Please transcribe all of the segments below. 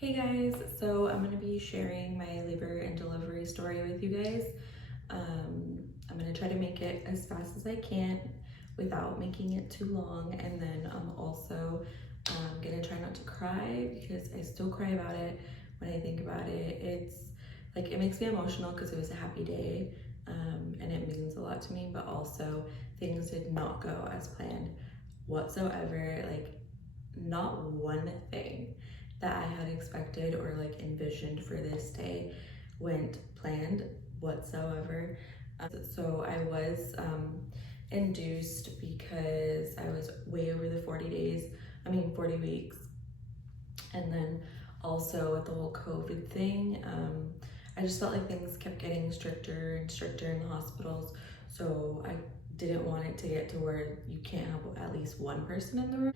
Hey guys, so I'm going to be sharing my labor and delivery story with you guys. I'm going to try to make it as fast as I can without making it too long, and then I'm also going to try not to cry because I still cry about it when I think about it. It's like it makes me emotional because it was a happy day, and it means a lot to me, but also things did not go as planned whatsoever. Like, not one thing that I had expected or like envisioned for this day went planned whatsoever. So I was induced because I was way over the 40 weeks. And then also with the whole COVID thing, I just felt like things kept getting stricter and stricter in the hospitals. So I didn't want it to get to where you can't have at least one person in the room.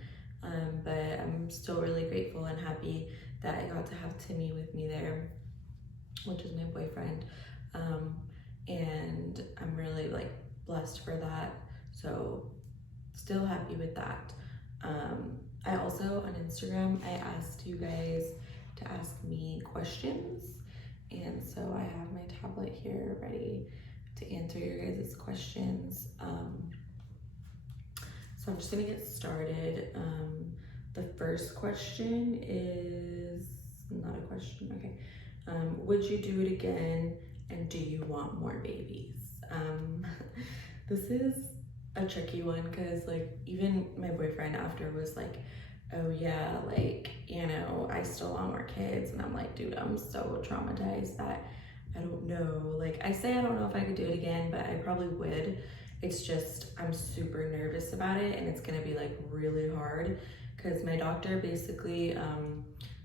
But I'm still really grateful and happy that I got to have Timmy with me there, which is my boyfriend. And I'm really like blessed for that. So still happy with that. I also on Instagram, I asked you guys to ask me questions. And so I have my tablet here ready to answer your guys' questions. So I'm just gonna get started. The first question is not a question, okay. Would you do it again? And do you want more babies? This is a tricky one because like even my boyfriend after was like, oh yeah, like, I still want more kids. And I'm like, dude, I'm so traumatized that I don't know. Like I say I don't know if I could do it again, but I probably would. It's just I'm super nervous about it, and it's gonna be like really hard because my doctor basically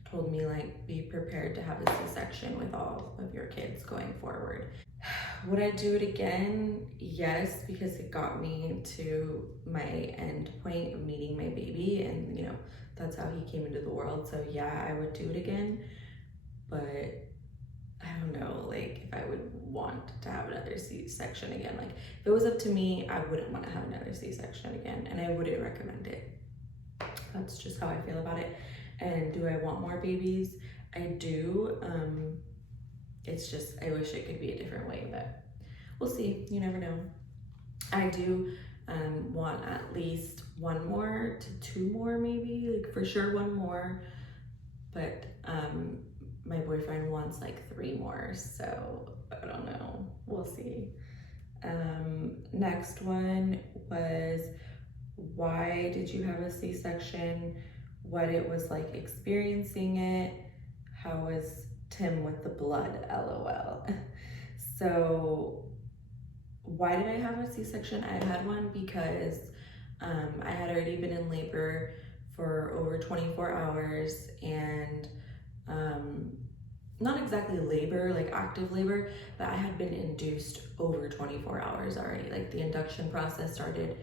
told me like be prepared to have a C-section with all of your kids going forward. Would I do it again? Yes, because it got me to my end point of meeting my baby, and that's how he came into the world. So yeah, I would do it again, but I don't know, like if I would want to have another C-section again. Like if it was up to me, I wouldn't want to have another C-section again, and I wouldn't recommend it. That's just how I feel about it. And do I want more babies? I do. It's just I wish it could be a different way, but we'll see. You never know. I do want at least one more to two more, maybe, like for sure one more, but my boyfriend wants like three more, so I don't know, we'll see. Next one was, why did you have a C-section? What it was like experiencing it? How was Tim with the blood, LOL. So why did I have a C-section? I had one because I had already been in labor for over 24 hours, and not exactly labor, like active labor, but I had been induced over 24 hours already. Like the induction process started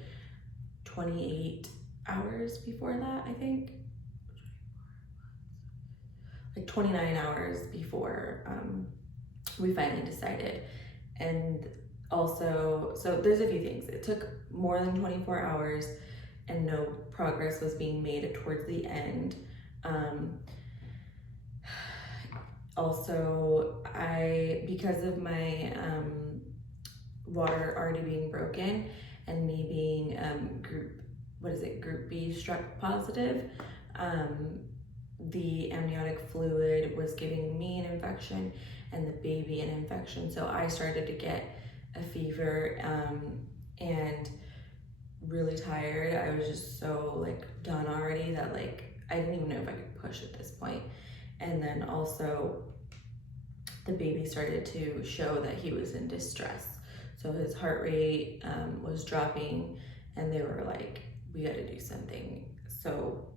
28 hours before that, I think. Like 29 hours before we finally decided. And also, so there's a few things. It took more than 24 hours and no progress was being made towards the end. Also, because of my water already being broken and me being group B strep positive, the amniotic fluid was giving me an infection and the baby an infection. So I started to get a fever and really tired. I was just so like done already that like I didn't even know if I could push at this point. And then also the baby started to show that he was in distress. So his heart rate was dropping, and they were like, we got to do something. So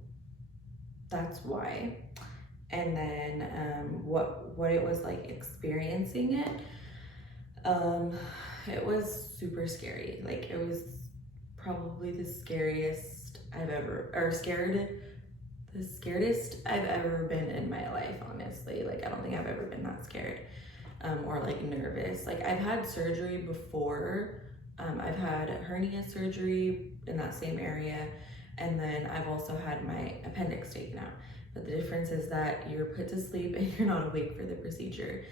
that's why. And then what it was like experiencing it, it was super scary. Like it was probably the scariest the scariest I've ever been in my life, honestly. Like I don't think I've ever been that scared or like nervous. Like I've had surgery before. I've had hernia surgery in that same area, and then I've also had my appendix taken out. but the difference is that you're put to sleep and you're not awake for the procedure.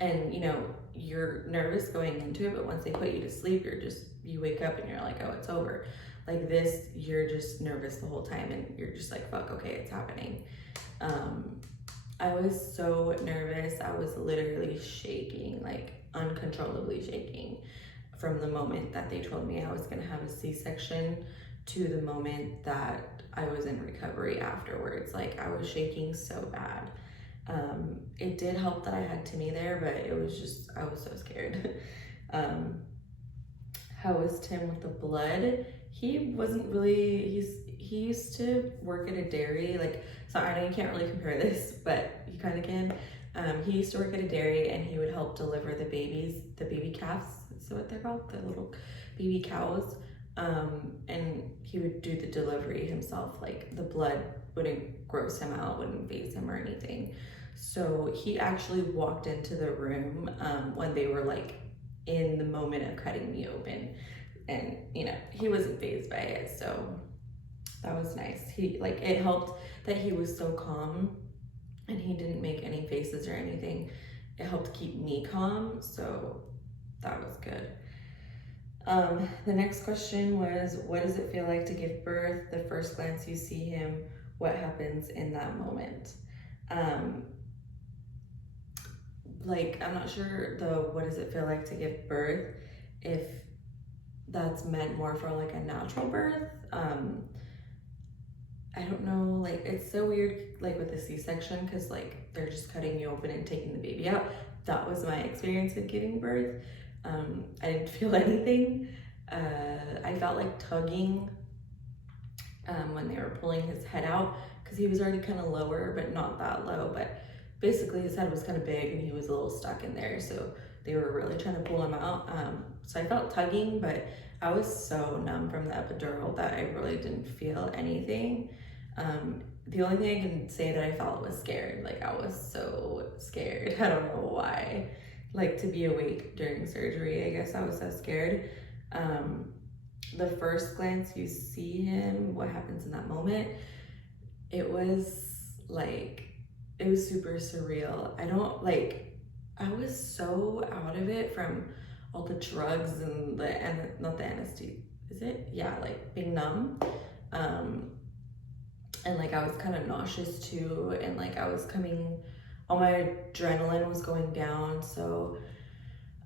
And you know, you're nervous going into it, but once they put you to sleep, you wake up and you're like, oh, it's over. Like this, you're just nervous the whole time and you're just like, fuck, okay, it's happening. I was so nervous. I was literally shaking, like uncontrollably shaking from the moment that they told me I was gonna have a C-section to the moment that I was in recovery afterwards. Like I was shaking so bad. It did help that I had Timmy there, but it was just, I was so scared. How was Tim with the blood? He wasn't really, he used to work at a dairy, like, so I know you can't really compare this, but you kind of can. He used to work at a dairy and he would help deliver the baby calves, is what they're called, the little baby cows. And he would do the delivery himself, like the blood wouldn't gross him out, wouldn't phase him or anything. So he actually walked into the room when they were like in the moment of cutting me open, and you know, he wasn't phased by it, so that was nice. It helped that he was so calm and he didn't make any faces or anything. It helped keep me calm, so that was good. The next question was, what does it feel like to give birth? The first glance you see him, what happens in that moment? I'm not sure what does it feel like to give birth, if that's meant more for like a natural birth. I don't know, like it's so weird, like with the C-section, because like they're just cutting you open and taking the baby out. That was my experience of giving birth. I didn't feel anything. I felt like tugging when they were pulling his head out, because he was already kind of lower, but not that low. But basically his head was kind of big and he was a little stuck in there, so they were really trying to pull him out. So I felt tugging, but I was so numb from the epidural that I really didn't feel anything. The only thing I can say that I felt was scared. Like I was so scared. I don't know why. Like to be awake during surgery, I guess I was so scared. The first glance you see him, what happens in that moment, it was super surreal. I was so out of it from all the drugs and not the anesthesia, is it? Yeah, like being numb. And like I was kind of nauseous too, and like all my adrenaline was going down, so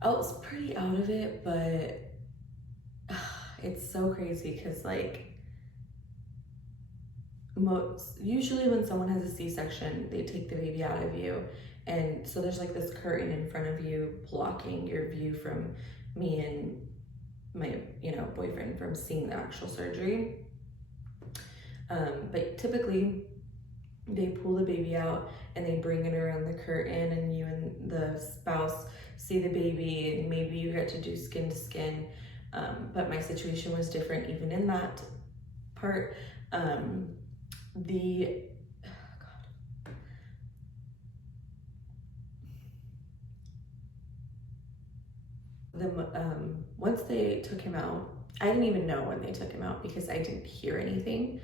I was pretty out of it. But it's so crazy because like usually when someone has a C-section, they take the baby out of you, and so there's like this curtain in front of you blocking your view from me and my boyfriend from seeing the actual surgery. But typically they pull the baby out and they bring it around the curtain, and you and the spouse see the baby, and maybe you get to do skin to skin. But my situation was different even in that part. Once they took him out, I didn't even know when they took him out because I didn't hear anything.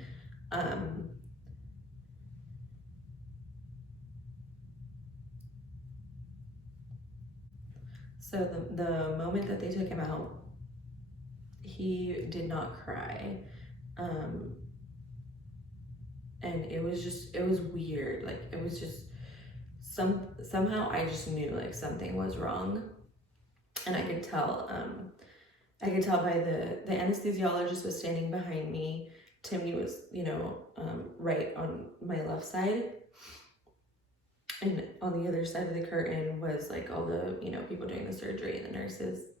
So the moment that they took him out, he did not cry. And it was weird. Like it was just somehow I just knew like something was wrong. And I could tell by the anesthesiologist was standing behind me. Timmy was, right on my left side. And on the other side of the curtain was like all the, people doing the surgery and the nurses.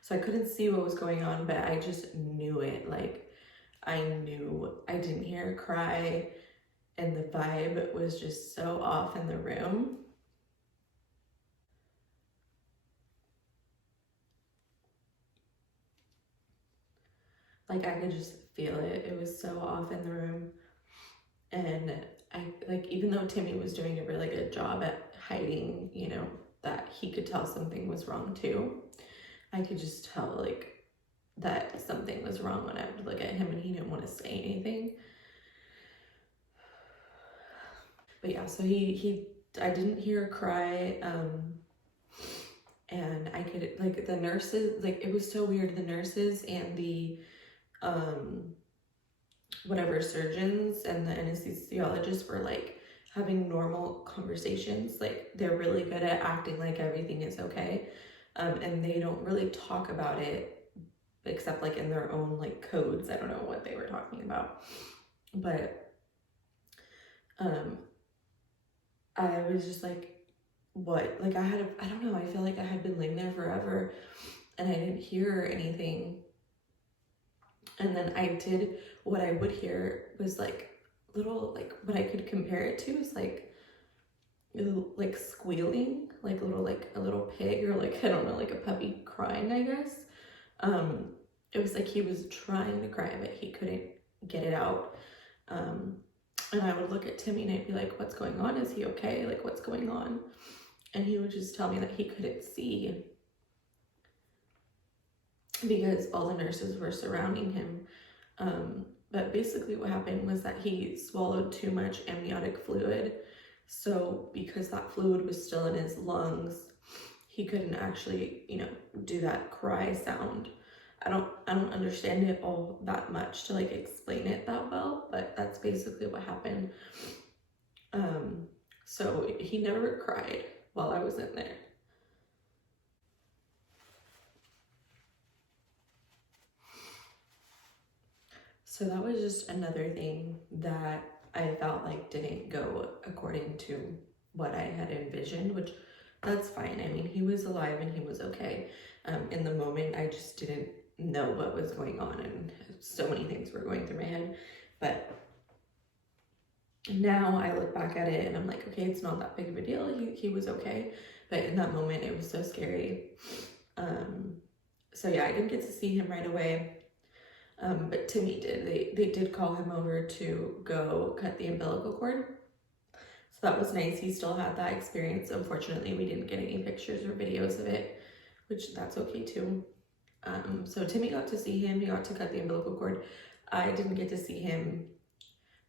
So I couldn't see what was going on, but I just knew it. Like I knew. I didn't hear a cry, and the vibe was just so off in the room. Like I could just feel it. It was so off in the room. And even though Timmy was doing a really good job at hiding, that he could tell something was wrong too, I could just tell like that something was wrong when I would look at him and he didn't want to say anything. But yeah, so I didn't hear a cry. And I could, like, the nurses, like, it was so weird. The nurses and the, whatever, surgeons and the anesthesiologists were like having normal conversations. Like, they're really good at acting like everything is okay. And they don't really talk about it except like in their own like codes. I don't know what they were talking about, but I was just like, what? Like, I don't know, I feel like I had been laying there forever and I didn't hear anything. And then what I would hear was like little, like, what I could compare it to is like squealing, like a little pig, or like, I don't know, like a puppy crying, I guess. It was like he was trying to cry, but he couldn't get it out. And I would look at Timmy and I'd be like, what's going on? Is he okay? Like, what's going on? And he would just tell me that he couldn't see because all the nurses were surrounding him. But basically what happened was that he swallowed too much amniotic fluid. So because that fluid was still in his lungs, he couldn't actually, do that cry sound. I don't understand it all that much to like explain it that well, but that's basically what happened. So he never cried while I was in there. So that was just another thing that I felt like didn't go according to what I had envisioned, which that's fine. I mean, he was alive and he was okay. In the moment, I just didn't know what was going on, and so many things were going through my head. But now I look back at it and I'm like, okay, it's not that big of a deal. He was okay. But in that moment, it was so scary. So yeah, I didn't get to see him right away. But Timmy did. They did call him over to go cut the umbilical cord. So that was nice. He still had that experience. Unfortunately, we didn't get any pictures or videos of it, which that's okay too. So Timmy got to see him. He got to cut the umbilical cord. I didn't get to see him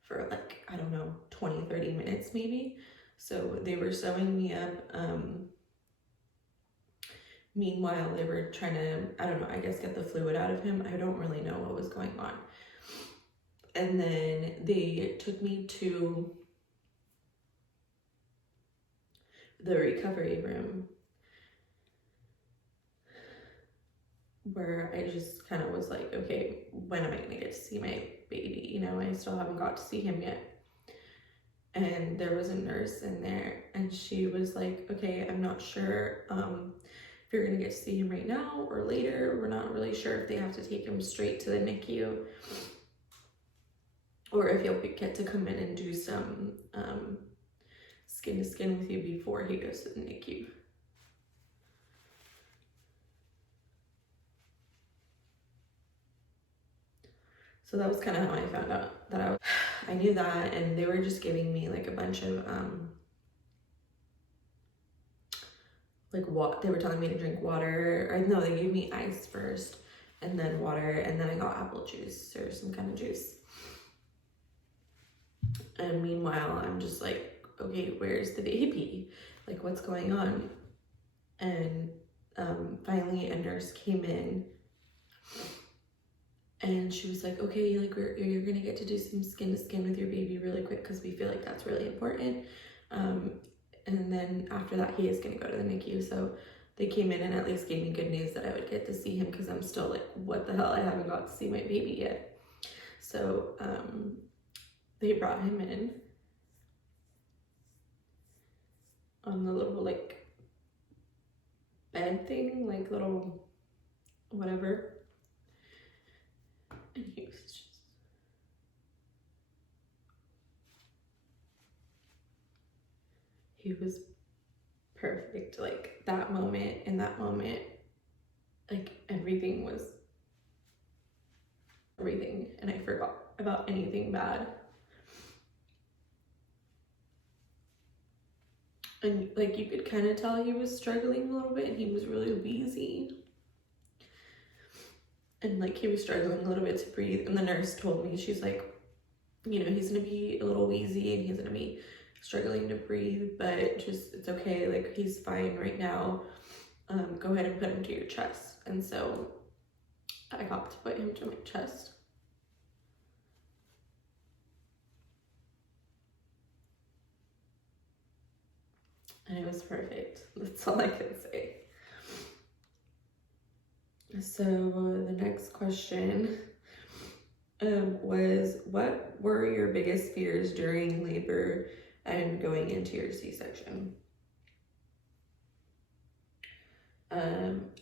for like, I don't know, 20, 30 minutes maybe. So they were sewing me up. Meanwhile, they were trying to, I don't know, I guess get the fluid out of him. I don't really know what was going on. And then they took me to the recovery room where I just kind of was like, okay, when am I going to get to see my baby? I still haven't got to see him yet. And there was a nurse in there and she was like, okay, I'm not sure if you're going to get to see him right now or later. We're not really sure if they have to take him straight to the NICU or if he'll get to come in and do some skin to skin with you before he goes to the NICU. So that was kind of how I found out that I knew that, and they were just giving me like a bunch of like what they were telling me to drink water, or no, they gave me ice first and then water, and then I got apple juice or some kind of juice. And meanwhile, I'm just like, okay, where's the baby? Like, what's going on? And finally a nurse came in and she was like, okay, like you're gonna get to do some skin to skin with your baby really quick because we feel like that's really important. And then after that, he is gonna go to the NICU. So they came in and at least gave me good news that I would get to see him because I'm still like, what the hell? I haven't got to see my baby yet. So they brought him in on the little like bed thing, like little whatever. And he was perfect. Like that moment, in that moment, like everything was everything, and I forgot about anything bad. And like you could kind of tell he was struggling a little bit, and he was really wheezy. And like he was struggling a little bit to breathe. And the nurse told me, she's like, he's gonna be a little wheezy and he's gonna be struggling to breathe, but just, it's okay. Like, he's fine right now. Go ahead and put him to your chest. And so I got to put him to my chest. And it was perfect. That's all I can say. So the next question was, what were your biggest fears during labor and going into your C-section?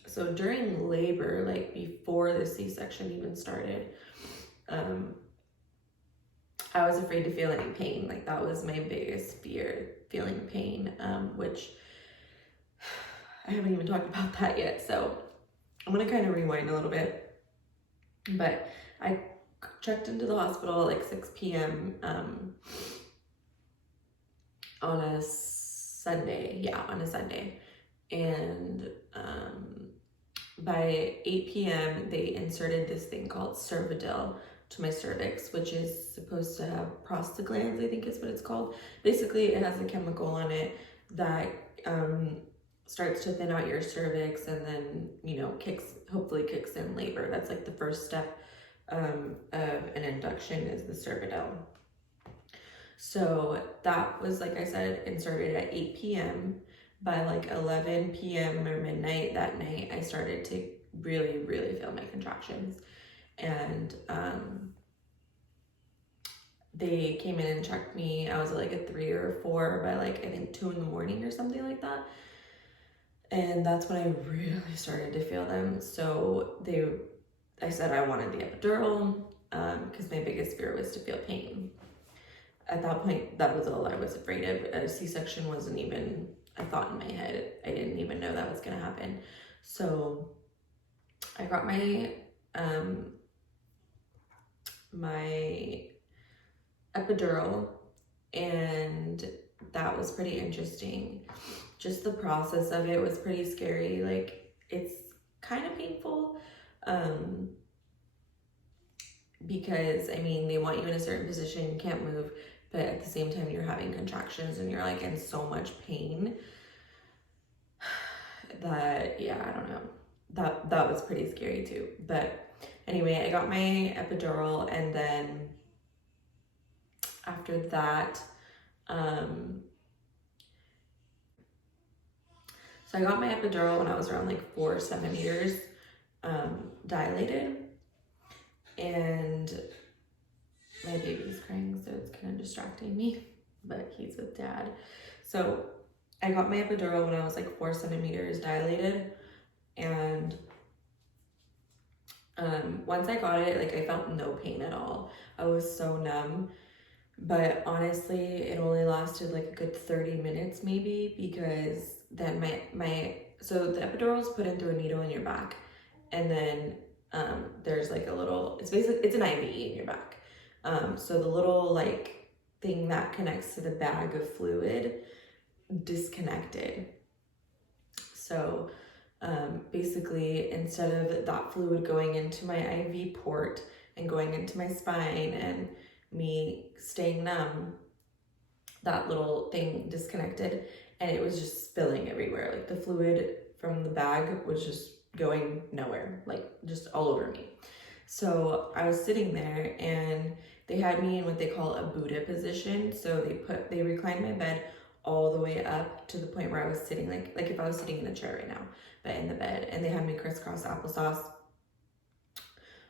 So during labor, like before the C-section even started, I was afraid to feel any pain. Like, that was my biggest fear, feeling pain, which I haven't even talked about that yet. So I'm gonna kind of rewind a little bit. But I checked into the hospital at like 6 p.m. On a Sunday. Yeah, on a Sunday. And by 8 p.m. they inserted this thing called Cervidil to my cervix, which is supposed to have prostaglandins, I think is what it's called. Basically, it has a chemical on it that starts to thin out your cervix, and then, you know, hopefully kicks in labor. That's like the first step of an induction, is the Cervidil. So that was, like I said, inserted at 8 p.m. By like 11 p.m. or midnight that night, I started to really, really feel my contractions. And they came in and checked me. I was like a 3 or a 4 by like, I think 2 in the morning or something like that. And that's when I really started to feel them. So I said I wanted the epidural because my biggest fear was to feel pain. At that point, that was all I was afraid of. A C-section wasn't even a thought in my head. I didn't even know that was gonna happen. So I got my my epidural, and that was pretty interesting. Just the process of it was pretty scary. Like, it's kind of painful because, I mean, they want you in a certain position, you can't move, but at the same time you're having contractions and you're like in so much pain that, yeah, I don't know. That was pretty scary too. But anyway, I got my epidural, and then after that, so I got my epidural when I was around like 4 centimeters dilated, and my baby's crying, so it's kind of distracting me, but he's with dad. So I got my epidural when I was like 4 centimeters dilated, and once I got it, like, I felt no pain at all. I was so numb, but honestly, it only lasted like a good 30 minutes maybe, because then so the epidural is put in through a needle in your back, and then there's like a little, it's an IV in your back. So the little like thing that connects to the bag of fluid disconnected. So basically, instead of that fluid going into my IV port and going into my spine and me staying numb, that little thing disconnected, and it was just spilling everywhere. Like, the fluid from the bag was just going nowhere, like just all over me. So I was sitting there, and they had me in what they call a Buddha position. So they reclined my bed all the way up to the point where I was sitting, like if I was sitting in a chair right now, but in the bed, and they had me crisscross applesauce,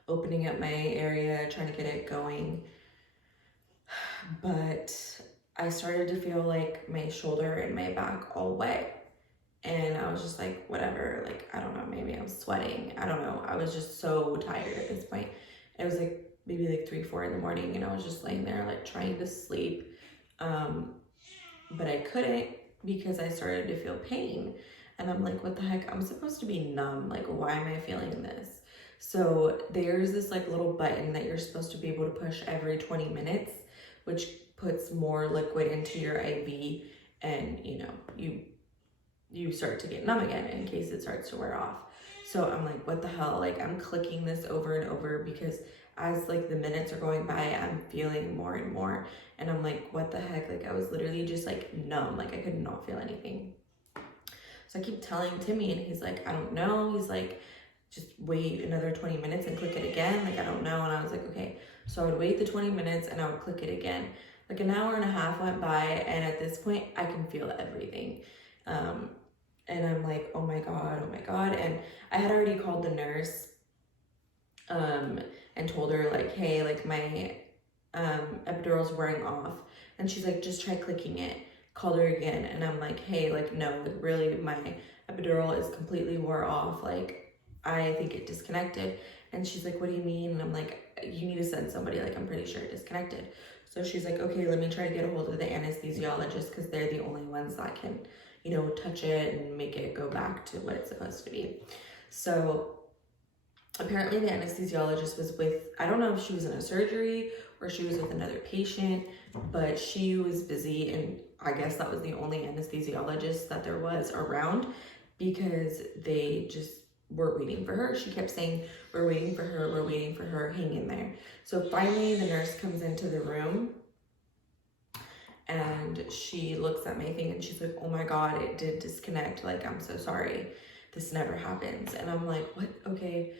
opening up my area, trying to get it going. But I started to feel like my shoulder and my back all wet. And I was just like, whatever, like, I don't know, maybe I'm sweating. I don't know. I was just so tired at this point. It was like maybe like 3, 4 in the morning, and I was just laying there like trying to sleep. But I couldn't, because I started to feel pain. And I'm like, what the heck? I'm supposed to be numb. Like, why am I feeling this? So there's this like little button that you're supposed to be able to push every 20 minutes, which puts more liquid into your IV, and you start to get numb again in case it starts to wear off. So I'm like, what the hell? Like, I'm clicking this over and over because as like the minutes are going by, I'm feeling more and more. And I'm like, what the heck? Like I was literally just like numb, like I could not feel anything. So I keep telling Timmy and he's like, I don't know. He's like, just wait another 20 minutes and click it again. Like, I don't know. And I was like, okay. So I would wait the 20 minutes and I would click it again. Like an hour and a half went by, and at this point I can feel everything. And I'm like, oh my God, oh my God. And I had already called the nurse and told her like, hey, like my epidural's wearing off. And she's like, just try clicking it. Called her again, and I'm like, hey, like, no, like really my epidural is completely wore off. Like, I think it disconnected. And she's like, what do you mean? And I'm like, you need to send somebody, like, I'm pretty sure it disconnected. So she's like, okay, let me try to get a hold of the anesthesiologist, because they're the only ones that can, you know, touch it and make it go back to what it's supposed to be. So apparently the anesthesiologist was with, I don't know if she was in a surgery or she was with another patient, but she was busy, and I guess that was the only anesthesiologist that there was around, because they just were waiting for her. She kept saying, we're waiting for her, hang in there. So finally the nurse comes into the room and she looks at my thing and she's like, oh my God, it did disconnect. Like, I'm so sorry. This never happens. And I'm like, what? Okay.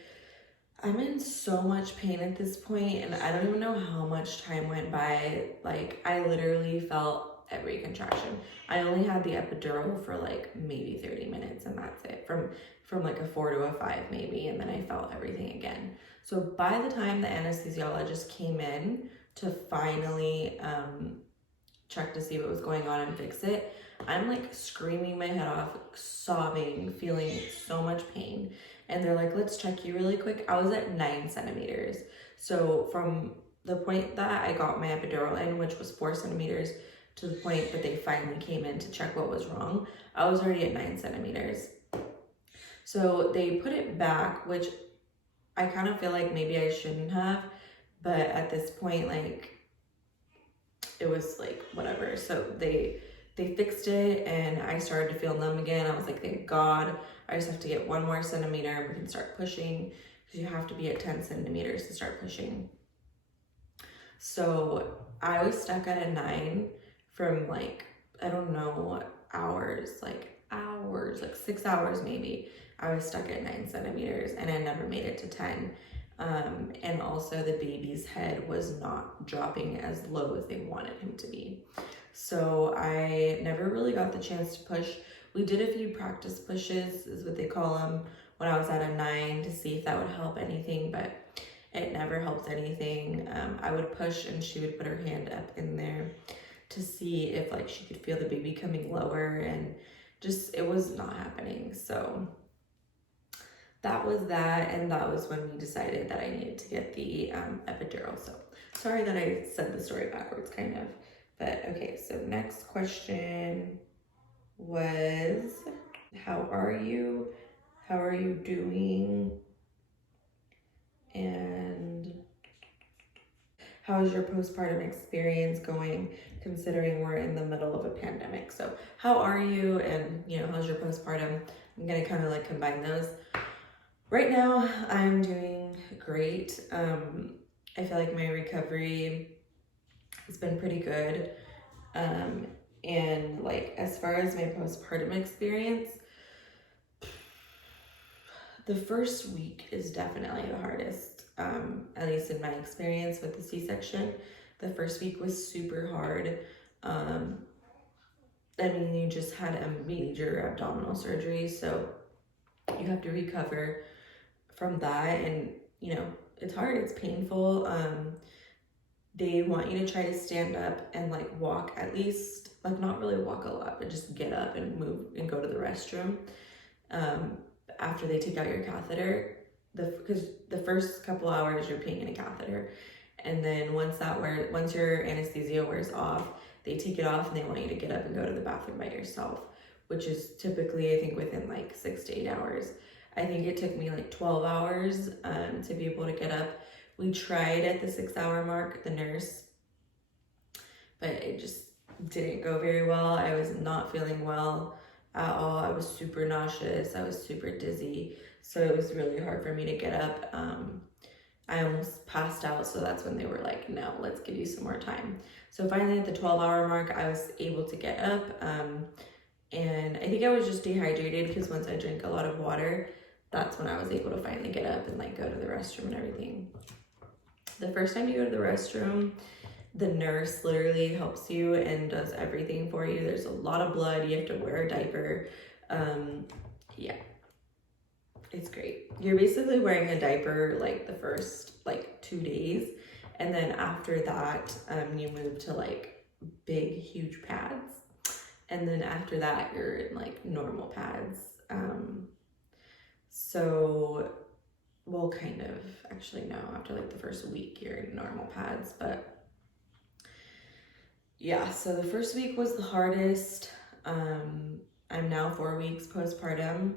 I'm in so much pain at this point, and I don't even know how much time went by. Like, I literally felt every contraction. I only had the epidural for like maybe 30 minutes, and that's it. From like a 4 to a 5 maybe, and then I felt everything again. So by the time the anesthesiologist came in to finally check to see what was going on and fix it, I'm like screaming my head off, sobbing, feeling so much pain. And they're like, let's check you really quick. I was at 9 centimeters. So from the point that I got my epidural in, which was 4 centimeters, to the point that they finally came in to check what was wrong, I was already at 9 centimeters. So they put it back, which I kind of feel like maybe I shouldn't have, but at this point, like, it was like, whatever. So they fixed it, and I started to feel numb again. I was like, thank God. I just have to get 1 more centimeter and we can start pushing, because you have to be at 10 centimeters to start pushing. So I was stuck at a 9 from like, I don't know, hours, like 6 hours maybe. I was stuck at 9 centimeters and I never made it to 10. And also the baby's head was not dropping as low as they wanted him to be. So I never really got the chance to push. We did a few practice pushes, is what they call them, when I was at a 9 to see if that would help anything, but it never helped anything. I would push and she would put her hand up in there to see if like she could feel the baby coming lower, and just, it was not happening. So that was that, and that was when we decided that I needed to get the epidural. So sorry that I said the story backwards kind of, but okay. So next question was, how are you doing, and how's your postpartum experience going, considering we're in the middle of a pandemic? So how are you, and you know, how's your postpartum? I'm gonna kind of like combine those. Right now, I'm doing great. I feel like my recovery has been pretty good. And like, as far as my postpartum experience, the first week is definitely the hardest, at least in my experience with the C-section. The first week was super hard. I mean, you just had a major abdominal surgery, so you have to recover from that, and you know, it's hard, it's painful. They want you to try to stand up and like walk, at least, like not really walk a lot, but just get up and move and go to the restroom after they take out your catheter, because the first couple hours you're peeing in a catheter, and then once your anesthesia wears off, they take it off and they want you to get up and go to the bathroom by yourself, which is typically, I think, within like 6 to 8 hours. I think it took me like 12 hours to be able to get up. We tried at the 6-hour mark, the nurse, but it just didn't go very well. I was not feeling well at all. I was super nauseous. I was super dizzy. So it was really hard for me to get up I almost passed out, so that's when they were like, no, let's give you some more time. So finally at the 12-hour mark, I was able to get up, and I think I was just dehydrated because once I drank a lot of water, that's when I was able to finally get up and like go to the restroom and everything. The first time you go to the restroom, the nurse literally helps you and does everything for you. There's a lot of blood. You have to wear a diaper. Yeah, it's great. You're basically wearing a diaper like the first like 2 days. And then after that, you move to like big, huge pads. And then after that, you're in like normal pads. So, well, kind of, actually, no, after like the first week, you're in normal pads, but yeah, so the first week was the hardest. I'm now 4 weeks postpartum,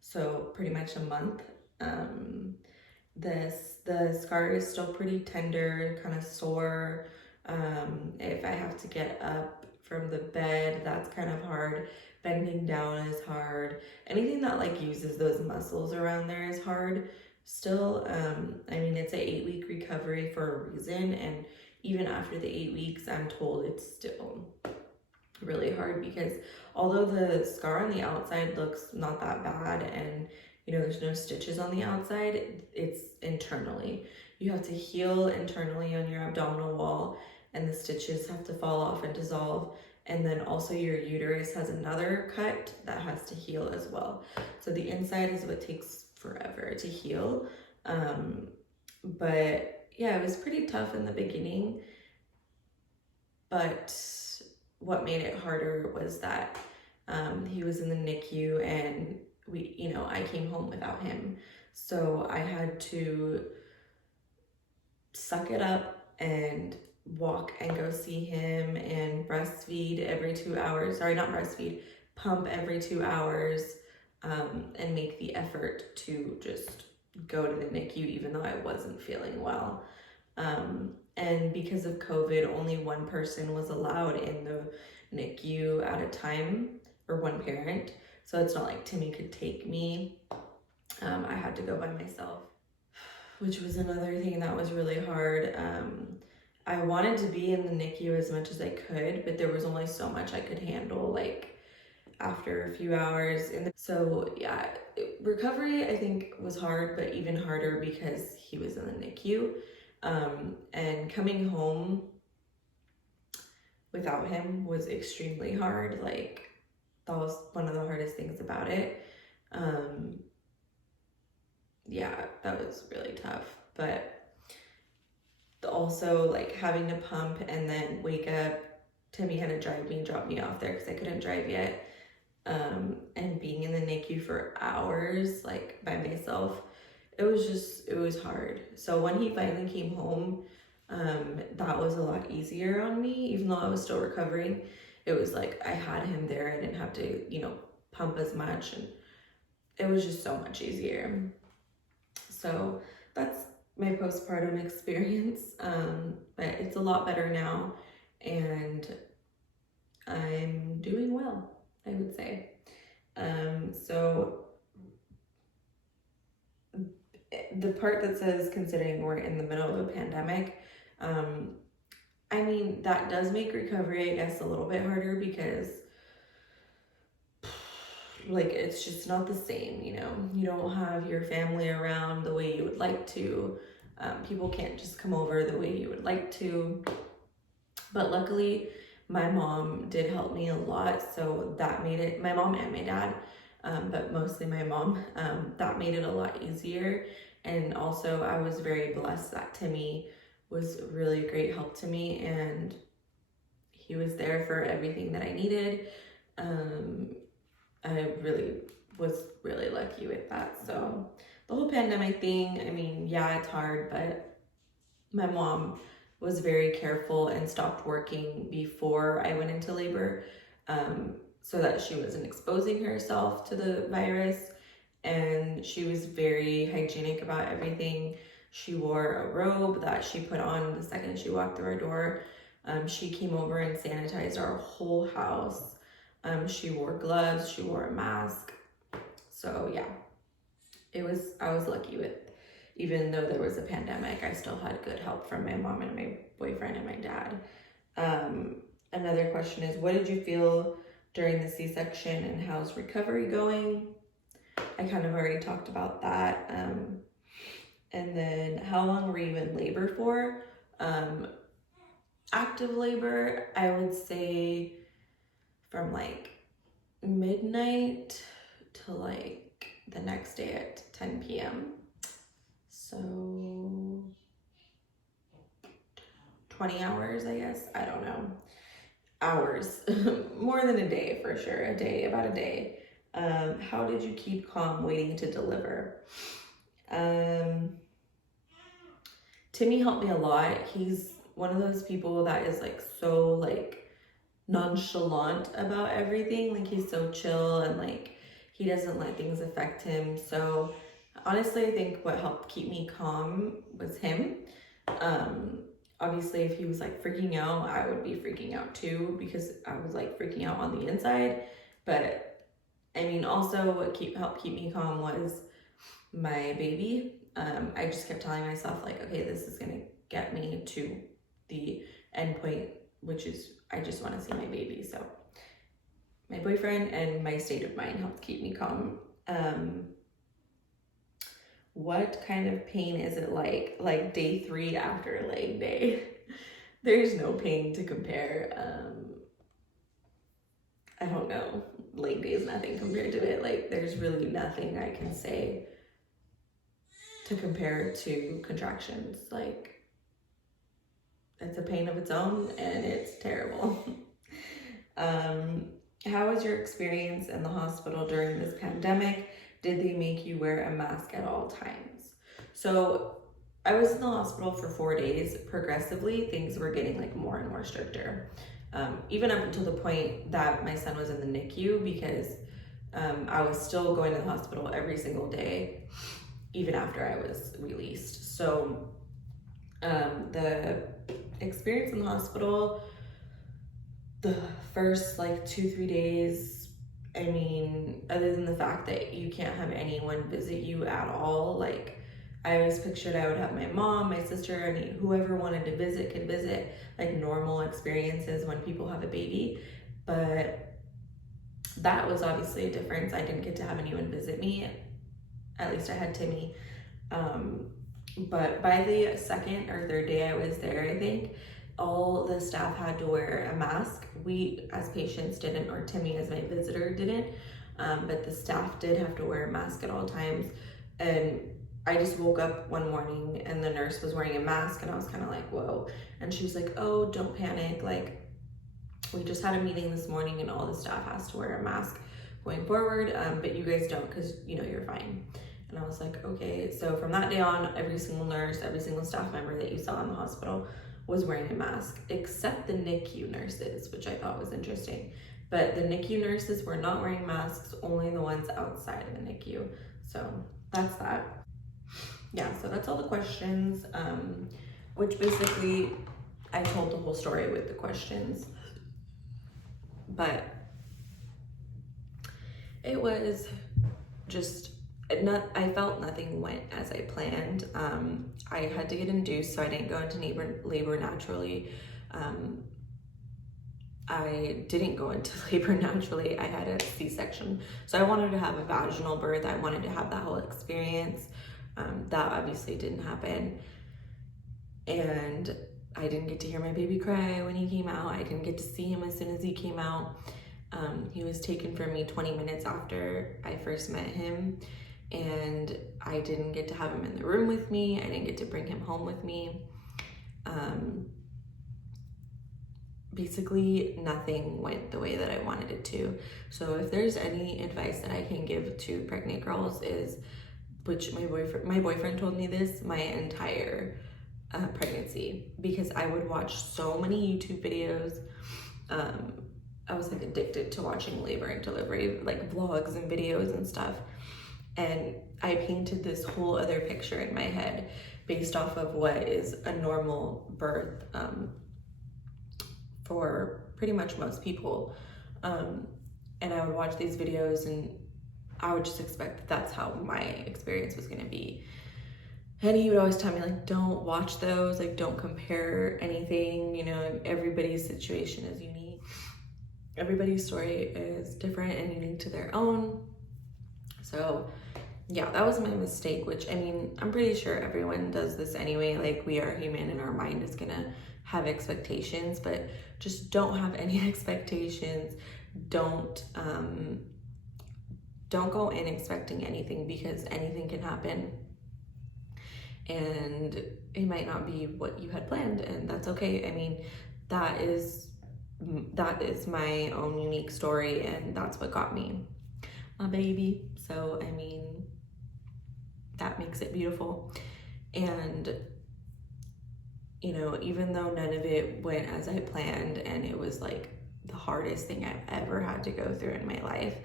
so pretty much a month. The scar is still pretty tender, kind of sore. If I have to get up from the bed, that's kind of hard. Bending down is hard. Anything that like uses those muscles around there is hard. Still, I mean, it's an 8-week recovery for a reason, and even after the 8 weeks, I'm told it's still really hard because although the scar on the outside looks not that bad and you know there's no stitches on the outside, it's internally. You have to heal internally on your abdominal wall, and the stitches have to fall off and dissolve. And then also your uterus has another cut that has to heal as well. So the inside is what takes forever to heal. But yeah, it was pretty tough in the beginning. But what made it harder was that he was in the NICU and I came home without him. So I had to suck it up and walk and go see him and breastfeed every 2 hours. Sorry, not breastfeed, pump every 2 hours, and make the effort to just go to the NICU even though I wasn't feeling well. And because of COVID, only one person was allowed in the NICU at a time, or one parent. So it's not like Timmy could take me. I had to go by myself, which was another thing that was really hard. I wanted to be in the NICU as much as I could, but there was only so much I could handle, like after a few hours. So yeah, recovery I think was hard, but even harder because he was in the NICU. And coming home without him was extremely hard. Like that was one of the hardest things about it. Yeah, that was really tough. But also like having to pump and then wake up, Timmy had to drive me and drop me off there because I couldn't drive yet. And being in the NICU for hours, like by myself, it was hard. So when he finally came home, that was a lot easier on me, even though I was still recovering. It was like I had him there. I didn't have to, pump as much, and it was just so much easier. So that's my postpartum experience. But it's a lot better now, and I'm doing well, I would say. So the part that says considering we're in the middle of a pandemic, I mean, that does make recovery, I guess, a little bit harder because like it's just not the same, you don't have your family around the way you would like to. People can't just come over the way you would like to. But luckily, my mom did help me a lot, so that made it, my mom and my dad, but mostly my mom, that made it a lot easier. And also I was very blessed that Timmy was really great help to me, and he was there for everything that I needed. I really was really lucky with that. So the whole pandemic thing, I mean, yeah, it's hard, but my mom was very careful and stopped working before I went into labor, so that she wasn't exposing herself to the virus. And she was very hygienic about everything. She wore a robe that she put on the second she walked through our door. She came over and sanitized our whole house. She wore gloves, she wore a mask. So yeah, I was lucky with even though there was a pandemic, I still had good help from my mom and my boyfriend and my dad. Another question is, what did you feel during the C-section and how's recovery going? I kind of already talked about that. And then how long were you in labor for? Active labor, I would say from like midnight to like the next day at 10 p.m. So 20 hours, I guess. I don't know. Hours. More than a day for sure. About a day. How did you keep calm waiting to deliver? Timmy helped me a lot. He's one of those people that is like so like nonchalant about everything. Like he's so chill and like he doesn't let things affect him. So honestly, I think what helped keep me calm was him. Obviously, if he was like freaking out, I would be freaking out too because I was like freaking out on the inside. But I mean, also what helped keep me calm was my baby. I just kept telling myself like, okay, this is gonna get me to the end point, which is I just want to see my baby. So my boyfriend and my state of mind helped keep me calm. What kind of pain is it like day 3 after leg day? There's no pain to compare. I don't know. Leg day is nothing compared to it. Like there's really nothing I can say to compare to contractions. Like it's a pain of its own and it's terrible. How was your experience in the hospital during this pandemic? Did they make you wear a mask at all times? So I was in the hospital for 4 days. Progressively, things were getting like more and more stricter. Even up until the point that my son was in the NICU because I was still going to the hospital every single day, even after I was released. So the experience in the hospital, the first like 2-3 days, I mean, other than the fact that you can't have anyone visit you at all, like I always pictured I would have my mom, my sister, and whoever wanted to visit could visit, like normal experiences when people have a baby. But that was obviously a difference. I didn't get to have anyone visit me. At least I had Timmy. But by the 2nd or 3rd day I was there, I think, all the staff had to wear a mask. We as patients didn't, or Timmy as my visitor didn't, but the staff did have to wear a mask at all times. And I just woke up one morning and the nurse was wearing a mask and I was kind of like, whoa. And she was like, oh, don't panic. Like we just had a meeting this morning and all the staff has to wear a mask going forward, but you guys don't because you know you're fine. And I was like, okay. So from that day on, every single nurse, every single staff member that you saw in the hospital was wearing a mask, except the NICU nurses, which I thought was interesting. But the NICU nurses were not wearing masks, only the ones outside of the NICU. So that's that. Yeah, so that's all the questions, which basically I told the whole story with the questions. But it was just I felt nothing went as I planned. I had to get induced, so I didn't go into labor naturally. I didn't go into labor naturally. I had a C-section. So I wanted to have a vaginal birth. I wanted to have that whole experience. That obviously didn't happen. And I didn't get to hear my baby cry when he came out. I didn't get to see him as soon as he came out. He was taken from me 20 minutes after I first met him. And I didn't get to have him in the room with me. I didn't get to bring him home with me. Basically, nothing went the way that I wanted it to. So if there's any advice that I can give to pregnant girls is, which my boyfriend told me this my entire pregnancy, because I would watch so many YouTube videos. I was like addicted to watching labor and delivery, like vlogs and videos and stuff. And I painted this whole other picture in my head based off of what is a normal birth for pretty much most people. And I would watch these videos and I would just expect that that's how my experience was gonna be. And he would always tell me, like, don't watch those, like, don't compare anything, you know, everybody's situation is unique. Everybody's story is different and unique to their own. So yeah, that was my mistake, which, I mean, I'm pretty sure everyone does this anyway. Like, we are human and our mind is gonna have expectations, but just don't have any expectations. Don't go in expecting anything, because anything can happen and it might not be what you had planned, and that's okay. I mean, that is my own unique story, and that's what got me a baby. So I mean, that makes it beautiful. And you know, even though none of it went as I planned and it was like the hardest thing I've ever had to go through in my life,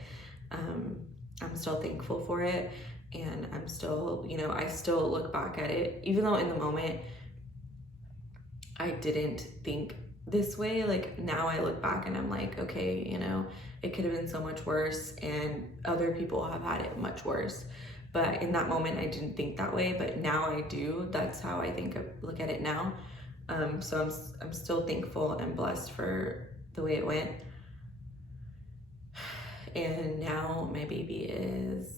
I'm still thankful for it. And I'm still, you know, I still look back at it, even though in the moment I didn't think this way. Like, now I look back and I'm like, okay, you know, it could have been so much worse and other people have had it much worse. But in that moment I didn't think that way, but now I do. That's how I look at it now. So I'm still thankful and blessed for the way it went. And now my baby is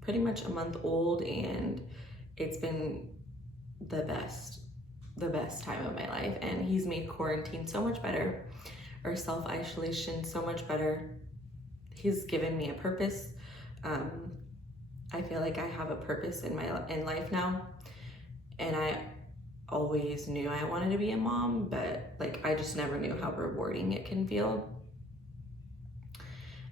pretty much a month old, and it's been the best time of my life. And he's made quarantine so much better, or self-isolation so much better. He's given me a purpose. I feel like I have a purpose in life now, and I always knew I wanted to be a mom, but like, I just never knew how rewarding it can feel.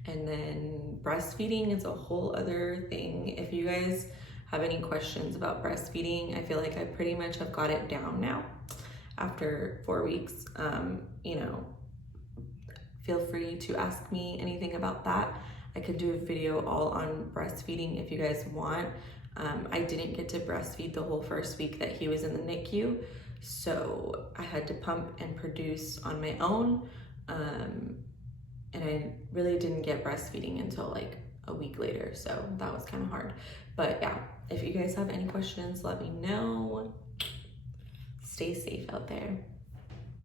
And then breastfeeding is a whole other thing. If you guys have any questions about breastfeeding, I feel like I pretty much have got it down now after 4 weeks. You know, feel free to ask me anything about that. I could do a video all on breastfeeding if you guys want. I didn't get to breastfeed the whole first week that he was in the NICU, so I had to pump and produce on my own. And I really didn't get breastfeeding until like a week later, so that was kind of hard. But yeah, if you guys have any questions, let me know. Stay safe out there.